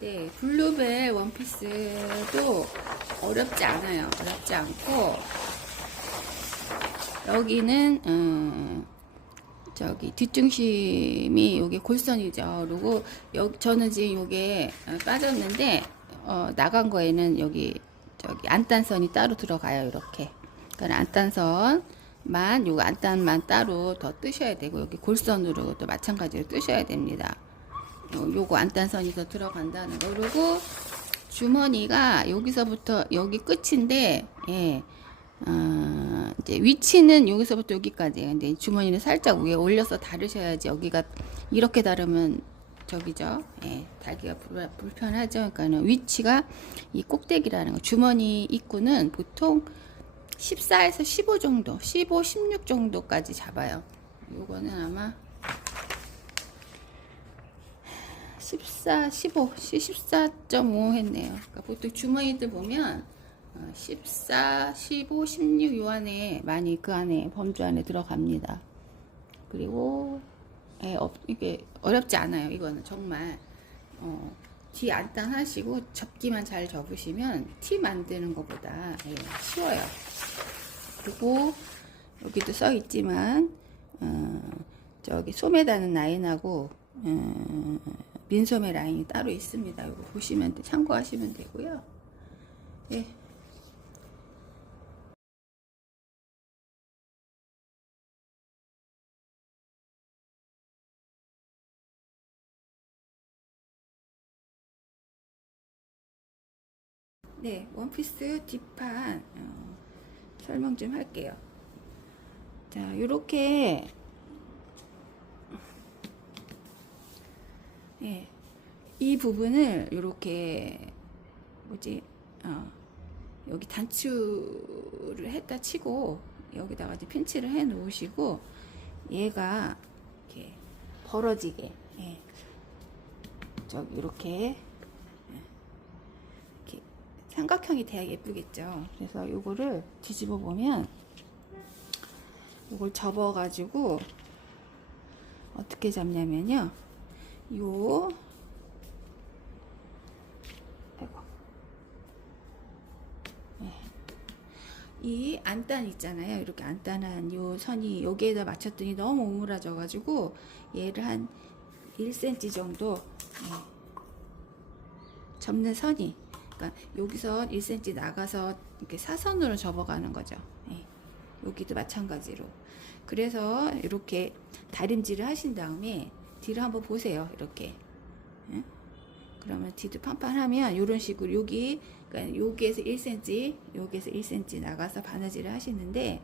네, 블루벨 원피스도 어렵지 않아요. 어렵지 않고 여기는 음, 저기 뒷중심이 여기 골선이죠. 그리고 여기 저는 지금 요게 어, 빠졌는데 어, 나간 거에는 여기 저기 안단선이 따로 들어가요. 이렇게. 그러니까 안단선만 요거 안단만 따로 더 뜨셔야 되고 여기 골선으로 또 마찬가지로 뜨셔야 됩니다. 요- 요거 안단선이 더 들어간다는 거. 그리고 주머니가 여기서부터 여기 끝인데, 예. 어, 이제 위치는 여기서부터 여기까지예요. 근데 주머니는 살짝 위에 올려서 다르셔야지 여기가 이렇게 다르면 저기죠. 예. 달기가 불, 불편하죠. 그러니까는 위치가 이 꼭대기라는 거. 주머니 입구는 보통 14에서 15 정도, 15, 16 정도까지 잡아요. 요거는 아마 14, 15, 14.5 했네요. 그러니까 보통 주머니들 보면 어, 14, 15, 16 요 안에 많이 그 안에 범주 안에 들어갑니다. 그리고 예, 어, 이게 어렵지 않아요. 이거는 정말 어, 뒤 안단 하시고 접기만 잘 접으시면 티 만드는 것보다 예, 쉬워요. 그리고 여기도 써 있지만 어, 저기 소매다는 라인하고 어, 민소매 라인이 따로 있습니다. 이거 보시면 돼- 참고하시면 되고요. 예. 네, 원피스 뒷판 어, 설명 좀 할게요. 자, 요렇게 예, 이 부분을 요렇게 뭐지, 어, 여기 단추를 했다 치고 여기다가 이제 pin치를 해 놓으시고 얘가 이렇게 벌어지게, 예, 저기 이렇게 이렇게 삼각형이 돼야 예쁘겠죠. 그래서 요거를 뒤집어 보면 요걸 접어 가지고 어떻게 잡냐면요. 요 아이고. 네. 이 안단 있잖아요. 이렇게 안단한 요 선이 여기에다 맞췄더니 너무 오므라져 가지고 얘를 한 1cm 정도 네. 접는 선이 그러니까 여기서 1cm 나가서 이렇게 사선으로 접어가는 거죠. 예. 여기도 마찬가지로. 그래서 이렇게 다림질을 하신 다음에 뒤를 한번 보세요. 이렇게. 예? 그러면 뒤도 판판하면 이런 식으로 여기 그러니까 여기에서 1cm, 여기에서 1cm 나가서 바느질을 하시는데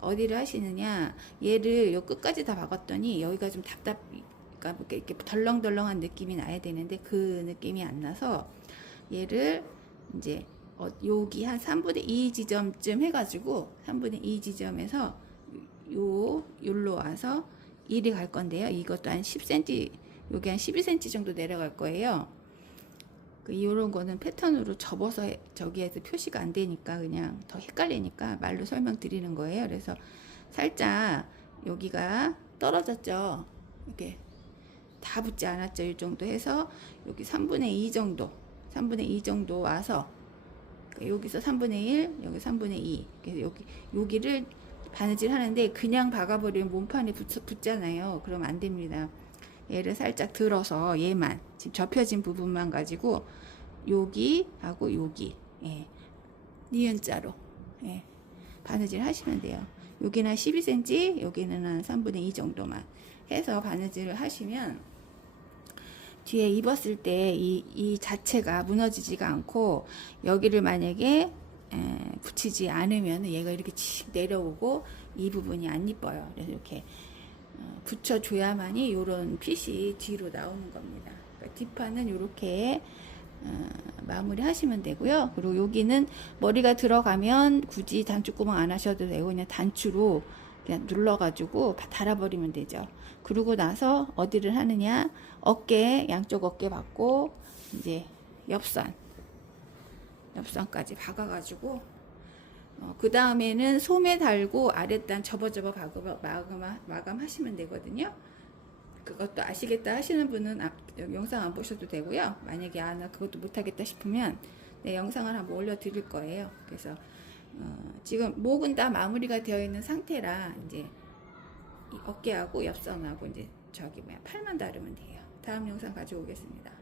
어디를 하시느냐? 얘를 요 끝까지 다 박았더니 여기가 좀 답답, 그러니까 뭐 이렇게 덜렁덜렁한 느낌이 나야 되는데 그 느낌이 안 나서 얘를 이제 어, 여기 한 3분의 2 지점쯤 해가지고 3분의 2 지점에서 요 요로 와서 1이 갈 건데요. 이것도 한 10cm, 여기 한 12cm 정도 내려갈 거예요. 그 이런 거는 패턴으로 접어서 해- 저기에서 표시가 안 되니까 그냥 더 헷갈리니까 말로 설명드리는 거예요. 그래서 살짝 여기가 떨어졌죠. 이렇게 다 붙지 않았죠. 이 정도 해서 여기 3분의 2 정도, 3분의 2 정도 와서 여기서 3분의 1, 여기 3분의 2. 그래서 여기 여기를 바느질 하는데 그냥 박아버리면 몸판에 붙, 붙잖아요. 그럼 안 됩니다. 얘를 살짝 들어서 얘만 지금 접혀진 부분만 가지고 여기 하고 여기 예. 니은자로 예. 바느질 하시면 돼요. 여기는 한 12cm, 여기는 한 3분의 2 정도만 해서 바느질을 하시면 뒤에 입었을 때 이 이 자체가 무너지지가 않고 여기를 만약에 에, 붙이지 않으면 얘가 이렇게 칙 내려오고 이 부분이 안 이뻐요. 그래서 이렇게 어, 붙여줘야만이 이런 핏이 뒤로 나오는 겁니다. 그러니까 뒷판은 이렇게 어, 마무리 하시면 되고요. 그리고 여기는 머리가 들어가면 굳이 단추구멍 안 하셔도 되고 그냥 단추로 그냥 눌러가지고 달아버리면 되죠. 그러고 나서 어디를 하느냐 어깨 양쪽 어깨 받고 이제 옆선 옆선까지 박아가지고 어, 그 다음에는 소매 달고 아랫단 접어 접어 박아 마감 마감하시면 되거든요. 그것도 아시겠다 하시는 분은 앞 영상 안 보셔도 되고요. 만약에 아 나 그것도 못하겠다 싶으면 내 영상을 한번 올려드릴 거예요. 그래서 어, 지금 목은 다 마무리가 되어 있는 상태라 이제 이 어깨하고 옆선하고 이제 저기 뭐야 팔만 다르면 돼요. 다음 영상 가져오겠습니다.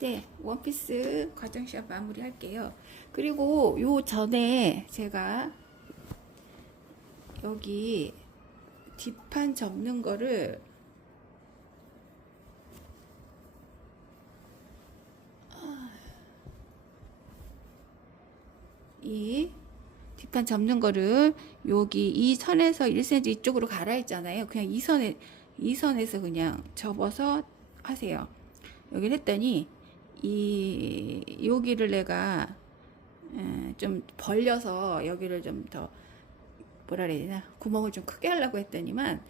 네, 원피스 과정 시합 마무리 할게요. 그리고 요 전에 제가 여기 뒷판 접는 거를 이 뒷판 접는 거를 여기 이 선에서 1cm 이쪽으로 갈아 있잖아요. 그냥 이 선에 이 선에서 그냥 접어서 하세요. 여기를 했더니 이 여기를 내가 에, 좀 벌려서 여기를 좀 더 뭐라 그래야 되나 구멍을 좀 크게 하려고 했더니만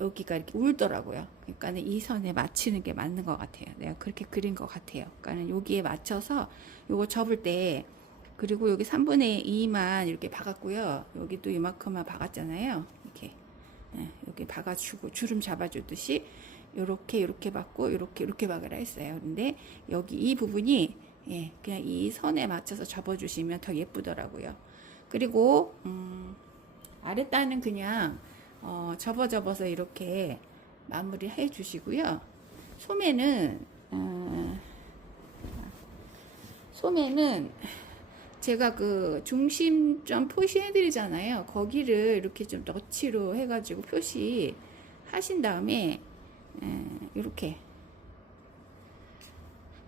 여기가 이렇게 울더라고요. 그러니까는 이 선에 맞추는 게 맞는 것 같아요. 내가 그렇게 그린 것 같아요. 그러니까는 여기에 맞춰서 요거 접을 때 그리고 여기 3분의 2만 이렇게 박았고요. 여기도 이만큼만 박았잖아요. 이렇게 예, 여기 박아주고 주름 잡아주듯이 요렇게 요렇게 박고 요렇게 요렇게 박으라 했어요. 근데 여기 이 부분이 예, 그냥 이 선에 맞춰서 접어 주시면 더 예쁘더라고요. 그리고 음, 아랫단은 그냥 어, 접어 접어서 이렇게 마무리 해 주시고요. 소매는 어, 소매는 제가 그 중심점 표시해 드리잖아요. 거기를 이렇게 좀 너치로 해 가지고 표시 하신 다음에 에, 이렇게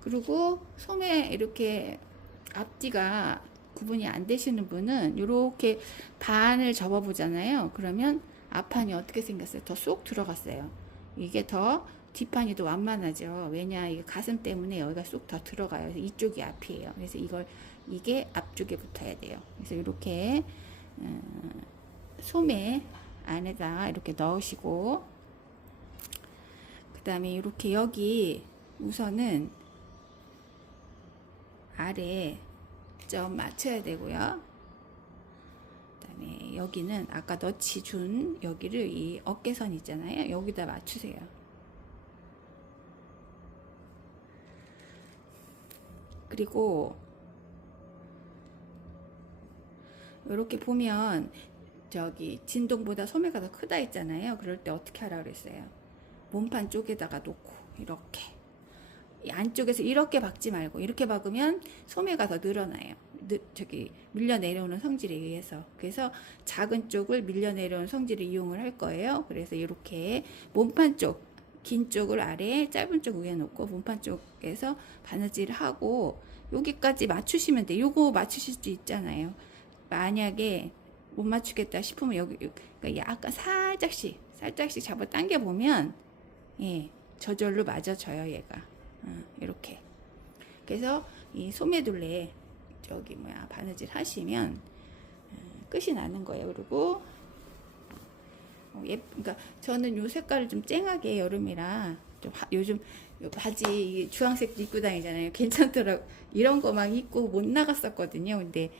그리고 소매 이렇게 앞뒤가 구분이 안 되시는 분은 이렇게 반을 접어 보잖아요. 그러면 앞판이 어떻게 생겼어요? 더 쏙 들어갔어요. 이게 더 뒷판이 더 완만하죠. 왜냐 이게 가슴 때문에 여기가 쏙 더 들어가요. 그래서 이쪽이 앞이에요. 그래서 이걸 이게 앞쪽에 붙어야 돼요. 그래서 이렇게 음, 소매 안에다 이렇게 넣으시고 그 다음에 이렇게 여기 우선은 아래 점 맞춰야 되고요. 그다음에 여기는 아까 너치 준 여기를 이 어깨선 있잖아요. 여기다 맞추세요. 그리고 이렇게 보면 저기 진동보다 소매가 더 크다 했잖아요. 그럴 때 어떻게 하라 그랬어요? 몸판 쪽에다가 놓고 이렇게 이 안쪽에서 이렇게 박지 말고 이렇게 박으면 소매가 더 늘어나요. 느, 저기 밀려 내려오는 성질에 의해서 그래서 작은 쪽을 밀려 내려오는 성질을 이용을 할 거예요. 그래서 이렇게 몸판 쪽 긴 쪽을 아래 짧은 쪽 위에 놓고 몸판 쪽에서 바느질을 하고 여기까지 맞추시면 돼. 요거 맞추실 수 있잖아요. 만약에 못 맞추겠다 싶으면 여기 그러니까 약간 살짝씩 살짝씩 잡아 당겨 보면 예 저절로 맞아져요 얘가. 어, 이렇게. 그래서 이 소매둘레 저기 뭐야 바느질 하시면 어, 끝이 나는 거예요. 그리고 어, 예 그러니까 저는 요 색깔을 좀 쨍하게 여름이라 좀 하, 요즘 요 바지 이 주황색 입고 다니잖아요. 괜찮더라고. 이런 거 막 입고 못 나갔었거든요. 근데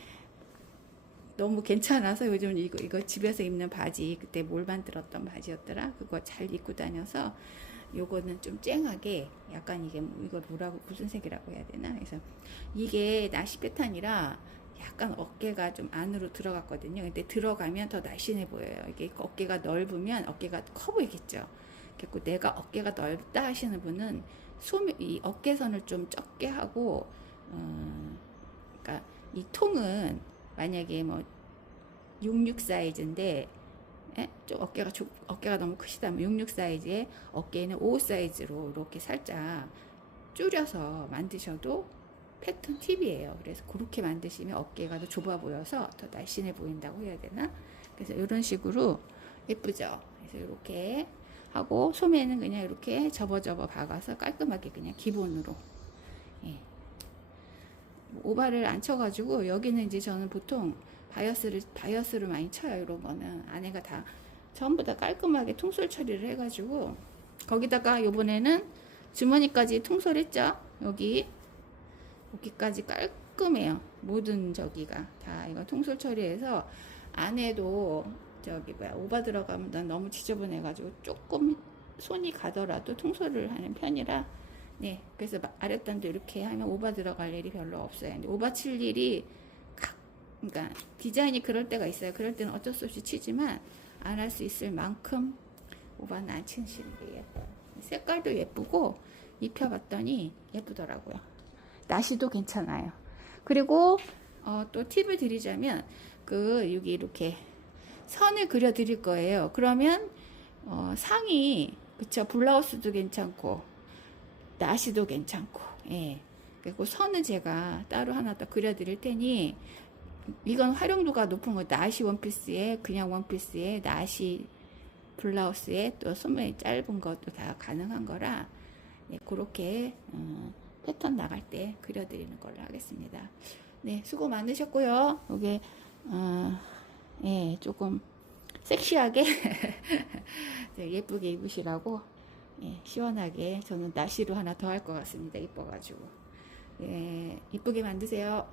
너무 괜찮아서 요즘 이거 이거 집에서 입는 바지 그때 뭘 만들었던 바지였더라? 그거 잘 입고 다녀서 요거는 좀 쨍하게 약간 이게 뭐- 이걸 뭐라고 무슨 색이라고 해야 되나? 그래서 이게 나시 패턴이라 약간 어깨가 좀 안으로 들어갔거든요. 근데 들어가면 더 날씬해 보여요. 이게 어깨가 넓으면 어깨가 커 보이겠죠? 그리고 내가 어깨가 넓다 하시는 분은 소매 이 어깨선을 좀 적게 하고 어 그러니까 이 통은 만약에 뭐 66 사이즈인데 예? 좀 어깨가 좁, 어깨가 너무 크시다면 66 사이즈에 어깨는 55 사이즈로 이렇게 살짝 줄여서 만드셔도 패턴 팁이에요. 그래서 그렇게 만드시면 어깨가 더 좁아 보여서 더 날씬해 보인다고 해야 되나? 그래서 이런 식으로 예쁘죠. 그래서 이렇게 하고 소매는 그냥 이렇게 접어 접어 박아서 깔끔하게 그냥 기본으로 예. 오바를 안 쳐가지고 여기는 이제 저는 보통 바이어스를 바이어스를 많이 쳐요 이런 거는. 안에가 다 전부 다 깔끔하게 통솔 처리를 해가지고 거기다가 요번에는 주머니까지 통솔했죠? 여기. 여기까지 깔끔해요. 모든 저기가 다 이거 통솔 처리해서 안에도 저기 뭐야 오바 들어가면 난 너무 지저분해가지고 조금 손이 가더라도 통솔을 하는 편이라 네 그래서 마- 아랫단도 이렇게 하면 오바 들어갈 일이 별로 없어요. 오바 칠 일이 각 그러니까 디자인이 그럴 때가 있어요. 그럴 때는 어쩔 수 없이 치지만 안 할 수 있을 만큼 오바는 안 치시는 게 예뻐요. 색깔도 예쁘고 입혀봤더니 예쁘더라고요. 나시도 괜찮아요. 그리고 어, 또 팁을 드리자면 그 여기 이렇게 선을 그려 드릴 거예요. 그러면 어, 상의 그쵸 블라우스도 괜찮고 나시도 괜찮고 예. 그리고 선은 제가 따로 하나 더 그려 드릴 테니 이건 활용도가 높은 거 나시 원피스에 그냥 원피스에 나시 블라우스에 또 소매 짧은 것도 다 가능한 거라 예, 그렇게 어, 패턴 나갈 때 그려드리는 걸로 하겠습니다. 네, 수고 많으셨고요. 이게 어, 예, 조금 섹시하게 네, 예쁘게 입으시라고 예, 시원하게 저는 나시로 하나 더 할 것 같습니다. 이뻐가지고 예, 이쁘게 만드세요.